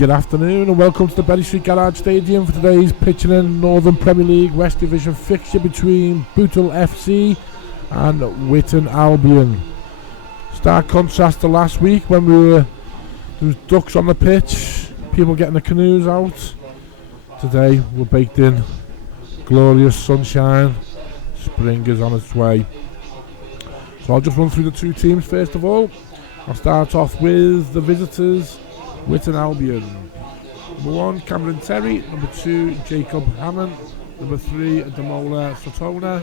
Good afternoon and welcome to the Berry Street Garage Stadium for today's Pitching in Northern Premier League West Division fixture between Bootle FC and Witton Albion. Stark contrast to last week when there was ducks on the pitch, people getting the canoes out. Today we're baked in glorious sunshine, spring is on its way. So I'll just run through the two teams first of all. I'll start off with the visitors, Witton Albion. Number 1, Cameron Terry. Number 2, Jacob Hammond. Number 3, Damola Satona.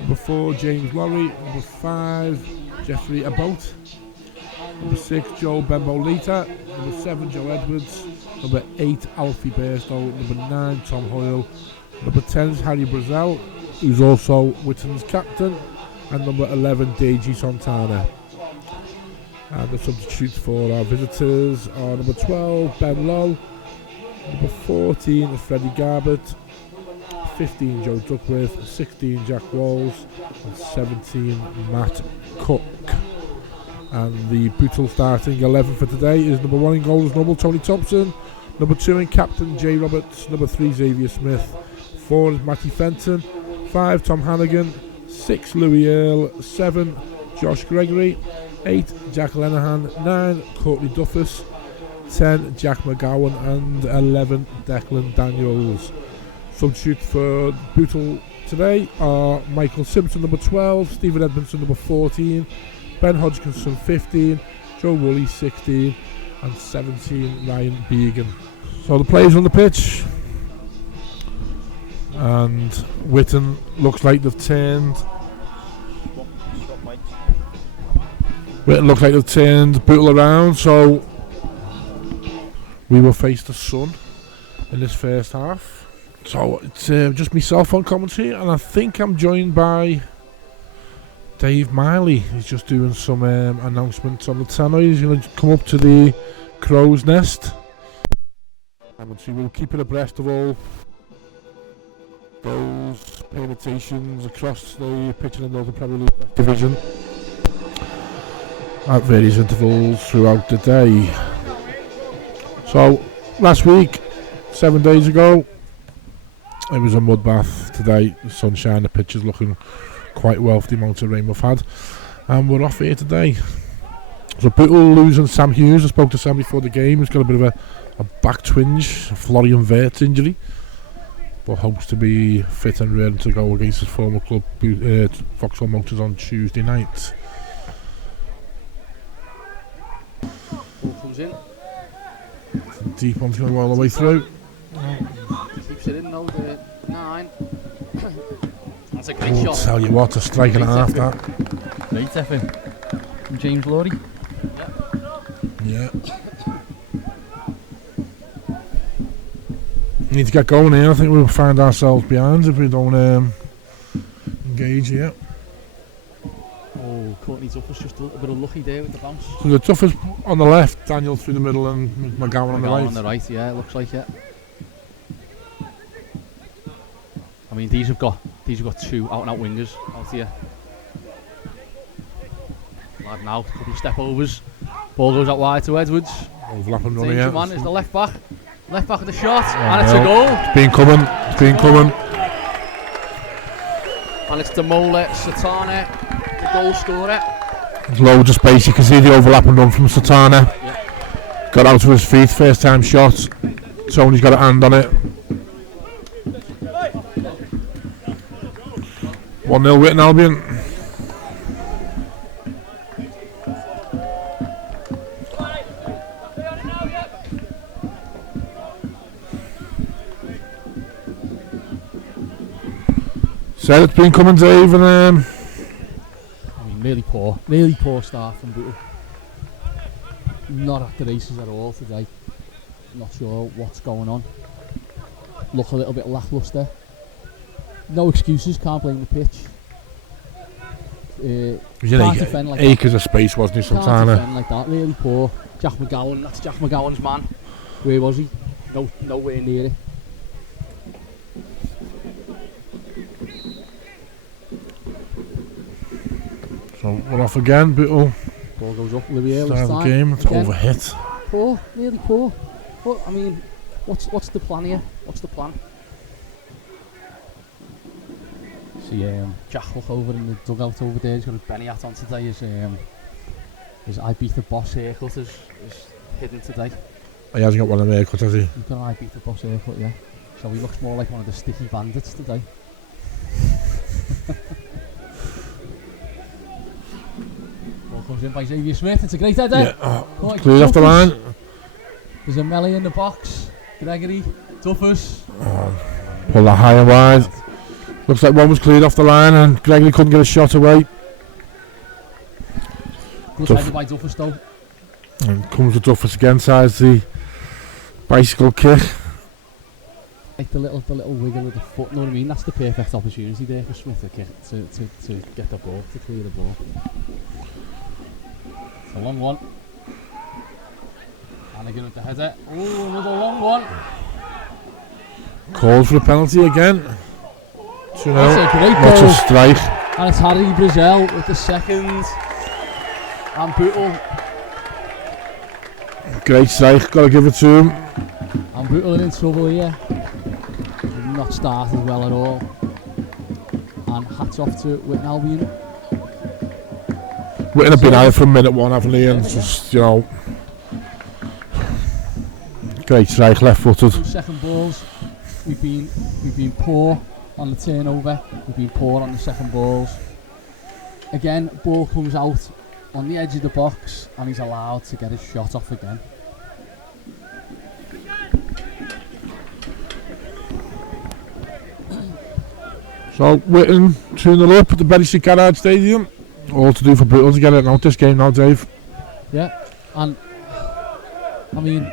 Number 4, James Lorry. Number 5, Jeffrey Abbott. Number 6, Joe Bembo Lita. Number 7, Joe Edwards. Number 8, Alfie Bairstow. Number 9, Tom Hoyle. Number 10 is Harry Brazel, who's also Witton's captain. And number 11, Deji Santana. And the substitutes for our visitors are number 12, Ben Lowe. Number 14, Freddie Garbett. 15, Joe Duckworth. 16, Jack Walls. And 17, Matt Cook. And the Bootle starting 11 for today is number 1 in goal as normal, Tony Thompson. Number 2 in captain, Jay Roberts. Number 3, Xavier Smith. 4 is Matty Fenton. 5, Tom Hannigan. 6, Louis Earle. 7, Josh Gregory. 8, Jack Lenahan. 9, Courtney Duffus. 10, Jack McGowan. And 11, Declan Daniels. Substitutes for Bootle today are Michael Simpson, number 12, Stephen Edmondson, number 14, Ben Hodgkinson, 15, Joe Woolley, 16, and 17, Ryan Began. So the players on the pitch, and Witton looks like they've turned Bootle around, so we will face the sun in this first half. So it's just myself on commentary, and I think I'm joined by Dave Miley. He's just doing some announcements on the tannoy. He's going to come up to the crow's nest, and we'll keep it abreast of all those permutations across the Pitching in Northern Premier League division at various intervals throughout the day. So last week, 7 days ago, it was a mud bath. Today, the sunshine, the pitch is looking quite well for the amount of rain we've had, and we're off here today. So Bootle losing Sam Hughes. I spoke to Sam before the game. He's got a bit of a back twinge, a Florian Wirtz injury, but hopes to be fit and ready to go against his former club, Vauxhall Motors, on Tuesday night. Ball comes in. Deep one's going to go all the way through. Keeps it in though, the 9. That's a great shot. Tell you what, a strike and a half that. Great effing from James Lorry. Yeah. Need to get going here. I think we'll find ourselves behind if we don't engage here. Oh, Courtney Duffus just a little bit unlucky there with the bounce. So the Duffus on the left, Daniel through the middle, and McGowan on the right. On the right, yeah, it looks like it. I mean, these have got 2 out-and-out wingers out here. Lad now, a couple of step overs. Ball goes out wide to Edwards. Overlapping running Danger here. man is the left back. Left back of the shot, and it's a goal. It's been coming. And it's Damola Satana, the goal scorer. There's loads of space. You can see the overlapping run from Satana. Yeah. Got out to his feet, first time shot. Tony's got a hand on it. 1-0 Witton Albion. Said it's been coming, Dave, and I mean, really poor start from Bootle. Not at the races at all today. Not sure what's going on. Look a little bit lacklustre. No excuses, can't blame the pitch. Can't defend like acres of space, wasn't he, Can't Santana? defend like that, really poor. Jack McGowan, that's Jack McGowan's man. Where was he? Nowhere near it. So we're off again, Bootle. Ball goes up, Louis Earle Start this of the time. game, it's Again. overhit. Poor, really poor. But I mean, what's the plan here? What's the plan? See Jack look over in the dugout over there. He's got his belly hat on today. His I beat the boss haircut is hidden today. He hasn't got one of them haircuts, has he? He's got an I beat the boss haircut, yeah. So he looks more like one of the sticky bandits today. Ball comes in by Xavier Smith. It's a great header. Yeah. Cleared off the line. There's a melee in the box. Gregory, Duffus. Pull that high and wide. Looks like one was cleared off the line and Gregory couldn't get a shot away. Good header by Duffus though. And comes with Duffus again, sides the bicycle kick. Like the little wiggle of the foot, you know what I mean? That's the perfect opportunity there for Smith to get the ball, to clear the ball. It's a long one. And again with the header. Oh, another long one. Called for a penalty again. 2-0. That's a great That's goal. a strike. And it's Harry Brazell with the second. And Bootle. Great strike, gotta give it to him. And Bootle in trouble here. Not started well at all. And hats off to Witton Albion. Witton have been out from minute one, haven't they? And just, you know. Great strike, left footed. 2 second balls. We've been poor on the turnover. We've been poor on the second balls. Again, ball comes out on the edge of the box and he's allowed to get his shot off again. So Witton 2-0 up at the Berry Street Garage Stadium. All to do for Bootle to get it out this game now, Dave. Yeah, and I mean,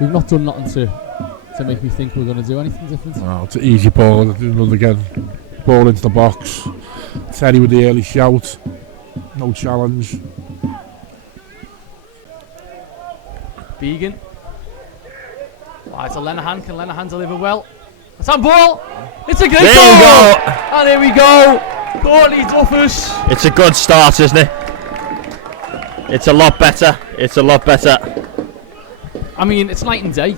we've not done nothing to make me think we're going to do anything different. Oh, it's an easy ball. Another again. Ball into the box. Teddy with the early shout. No challenge. Began. Wide to Lenahan. Can Lenahan deliver well? It's on ball. It's a great there goal. You go. And here we go. Courtney Duffus. It's a good start, isn't it? It's a lot better. It's a lot better. I mean, it's night and day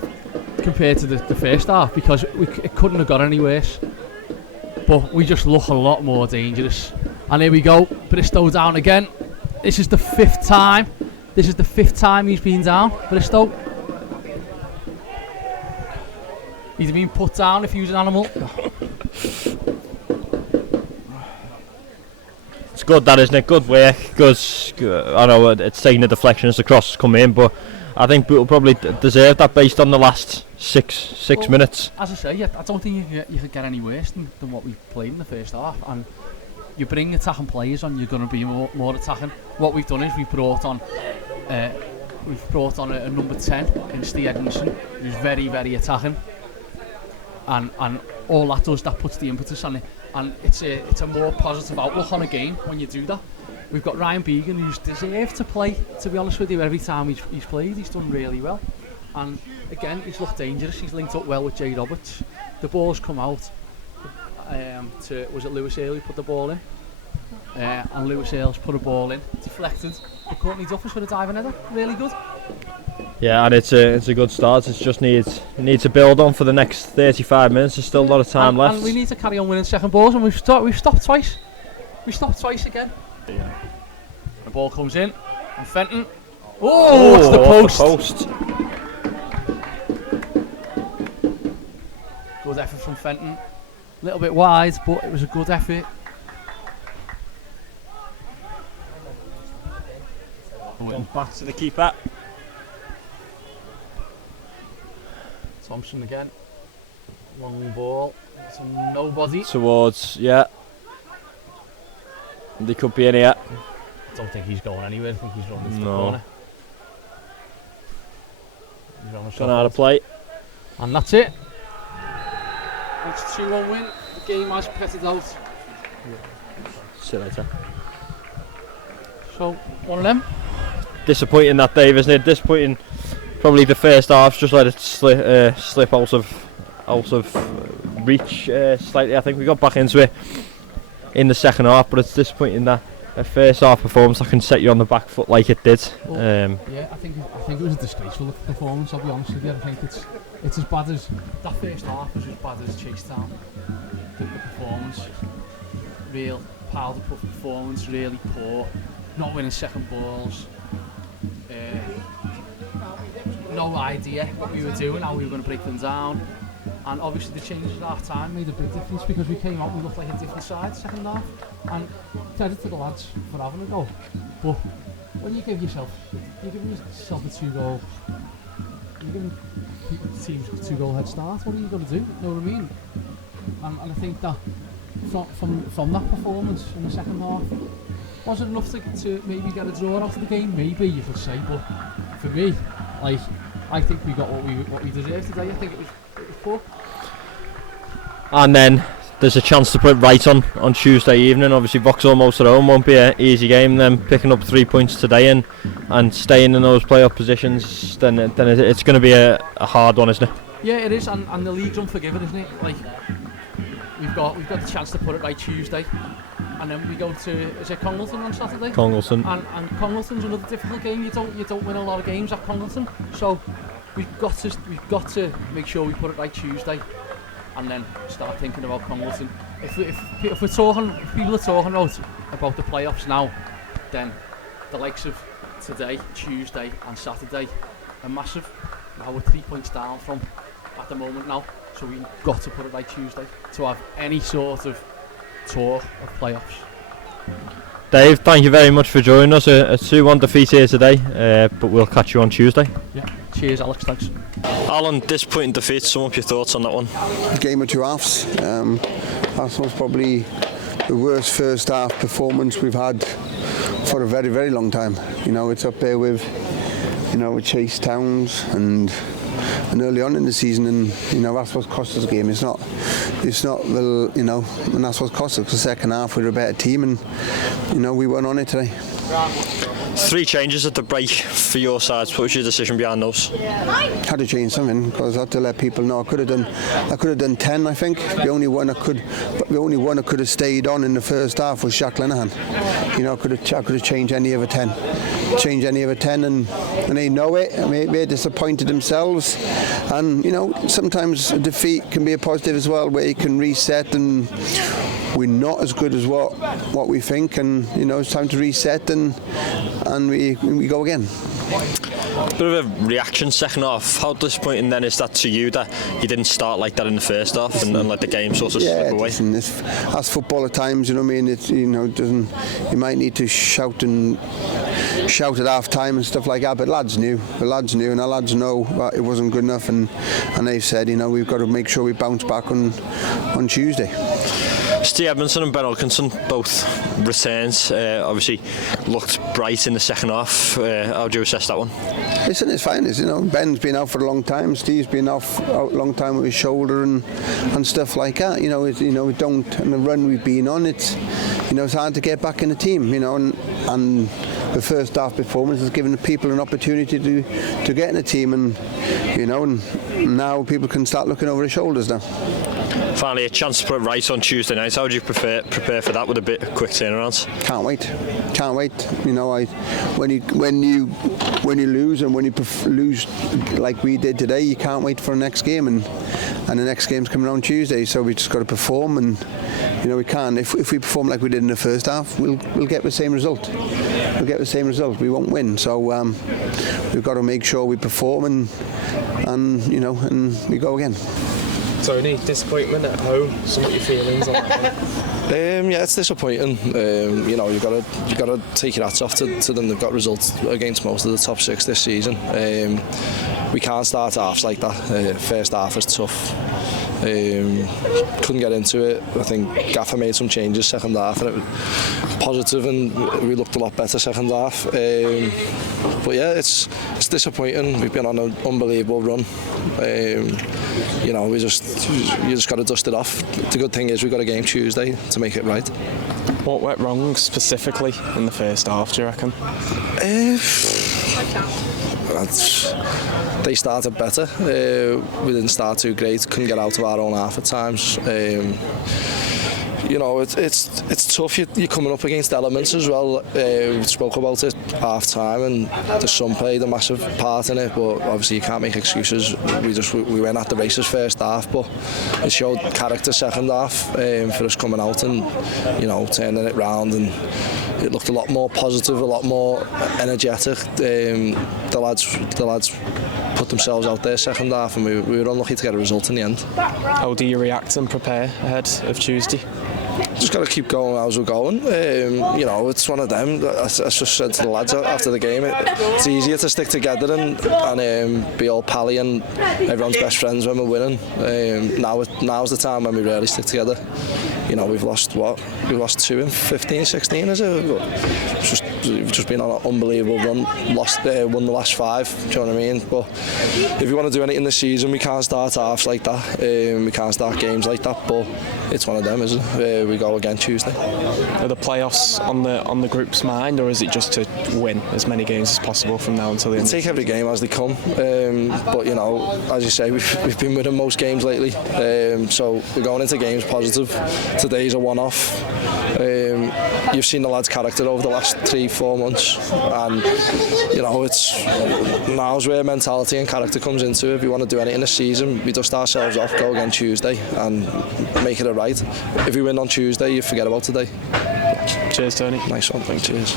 compared to the first half because it couldn't have got any worse. But we just look a lot more dangerous. And here we go. Bristow down again. This is the 5th time. This is the 5th time he's been down. Bristow. He's been put down if he was an animal. It's good, that, isn't it? Good work. Good. I know it's taking a deflection as the cross has come in, but I think Bootle probably deserved that based on the last six minutes. As I say, I don't think you could get any worse than what we played in the first half. And you bring attacking players on, you're going to be more attacking. What we've done is we've brought on a number 10 in Steve Edmondson, who's very, very attacking. And all that does, that puts the impetus on it. And it's a more positive outlook on a game when you do that. We've got Ryan Began, who's deserved to play, to be honest with you. Every time he's played, he's done really well. And again, he's looked dangerous. He's linked up well with Jay Roberts. The ball's come out was it Lewis Hale who put the ball in? And Lewis Hale's put a ball in, deflected. But Courtney Duffus with a diving header, really good. Yeah, and it's a good start. It just needs to build on for the next 35 minutes. There's still a lot of time left. And we need to carry on winning second balls, and we've stopped twice. We stopped twice again. Yeah. The ball comes in, and Fenton. Oh, it's the post. Good effort from Fenton. A little bit wide, but it was a good effort. Going back to the keeper. Thompson again. Long ball. To nobody. Towards, yeah. They could be in here. I don't think he's going anywhere. I think he's running to the No. corner. Gone out of play. And that's it. It's 2-1 win. The game has petted out. See you later. So, one of them. Disappointing that, Dave, isn't it? Disappointing. Probably the first half just let it slip out of reach slightly. I think we got back into it in the second half, but it's disappointing that a first half performance that can set you on the back foot like it did. Well, yeah, I think it was a disgraceful performance. I'll be honest with you. I think it's as bad as that first half was as bad as Chasetown. The performance, real piled up performance, really poor. Not winning second balls. No idea what we were doing, how we were going to break them down. And obviously the changes at half time made a big difference because we came out and we looked like a different side second half. And credit to the lads for having a goal. But when you give yourself a 2-goal, you're giving teams a 2-goal head start, what are you going to do? You know what I mean? And I think that from that performance in the second half, wasn't enough to maybe get a draw out of the game, maybe you could say, but for me, like, I think we got what we deserved today. I think it was poor. And then there's a chance to put it right on Tuesday evening. Obviously Vauxhall most at home won't be an easy game. Then picking up 3 points today and staying in those playoff positions, then it's going to be a hard one, isn't it? Yeah, it is, and the league's unforgiving, isn't it? Like, we've got the chance to put it right Tuesday, and then we go to, is it Congleton on Saturday? Congleton. And Congleton's another difficult game. You don't win a lot of games at Congleton, so we've got to make sure we put it right Tuesday, and then start thinking about Congleton. If we're talking, if people are talking about the playoffs now, then the likes of today, Tuesday, and Saturday are massive. Now we're 3 points down from at the moment now, so we've got to put it right Tuesday to have any sort of talk of playoffs. Dave, thank you very much for joining us. A 2-1 defeat here today, but we'll catch you on Tuesday. Yeah. Cheers, Alex. Thanks. Alan, disappointing defeat. Sum up your thoughts on that one. Game of two halves. That was probably the worst first half performance we've had for a very, very long time. You know, it's up there with, with Chase Towns and early on in the season, and that's what cost us the game. It's not well, and that's what cost us. The second half we were a better team, and we weren't on it today. 3 changes at the break for your sides. What was your decision behind those? Had to change something because I had to let people know I could have done 10. I think the only one I could have stayed on in the first half was Jack Linehan. I could have changed any of a 10. And they know it. I mean, they're disappointed themselves, and sometimes a defeat can be a positive as well, where you can reset, and we're not as good as what we think, and it's time to reset and we go again. Bit of a reaction second half. How disappointing then is that to you that you didn't start like that in the first half and let the game sort of slip away? That's football at times. You know what I mean? It's doesn't. You might need to shout at half time and stuff like that. But lads knew, and our lads know that it wasn't good enough, and they've said we've got to make sure we bounce back on Tuesday. Steve Edmondson and Ben Wilkinson both returns. Obviously looked bright in the second half. How do you assess that one? Listen, it's fine. Ben's been out for a long time. Steve's been out a long time with his shoulder and stuff like that. We don't. And the run we've been on, it's hard to get back in the team. And the first half performance has given the people an opportunity to get in the team, and and now people can start looking over their shoulders now. Finally, a chance to put it right on Tuesday night. How do you prepare for that with a bit of quick turnarounds? Can't wait. When you lose, and when you lose like we did today, you can't wait for the next game, and the next game's coming on Tuesday. So we just got to perform, and we can't. If we perform like we did in the first half, we'll get the same result. We won't win. So we've got to make sure we perform, and we go again. Tony, disappointment at home. Some of your feelings on that one? Yeah, it's disappointing. You got to take your hats off to them. They've got results against most of the top 6 this season. We can't start halves like that. First half was tough. Couldn't get into it. I think Gaffer made some changes second half, and it was positive, and we looked a lot better second half. But yeah, it's disappointing. We've been on an unbelievable run. You just got to dust it off. The good thing is we've got a game Tuesday to make it right. What went wrong specifically in the first half, do you reckon? They started better. We didn't start too great. Couldn't get out of our own half at times. you know, it's tough. You're coming up against elements as well. We spoke about it half time, and the sun played a massive part in it. But obviously, you can't make excuses. We went at the races first half, but it showed character second half for us coming out and, you know, turning it round, and it looked a lot more positive, a lot more energetic. The lads put themselves out there second half, and we were unlucky to get a result in the end. How do you react and prepare ahead of Tuesday? Just got to keep going as we're going. You know, it's one of them. I just said to the lads after the game, it's easier to stick together and be all pally and everyone's best friends when we're winning. Now's the time when we really stick together. You know, we've lost 2 in 15, 16, is it? We've just been on an unbelievable run. Won the last 5. Do you know what I mean? But if you want to do anything this season, we can't start halves like that. We can't start games like that. But it's one of them, isn't it? We go again Tuesday. Are the playoffs on the group's mind, or is it just to win as many games as possible from now until the end? We take every game as they come, but you know, as you say, we've been winning most games lately, so we're going into games positive. Today's a one-off. You've seen the lads' character over the last 3-4 months, and you know, now's where mentality and character comes into it. If we want to do anything this season, we dust ourselves off, go again Tuesday, and make it a right. If we win on Tuesday, you forget about today. Cheers, Tony. Nice one, thanks. Cheers.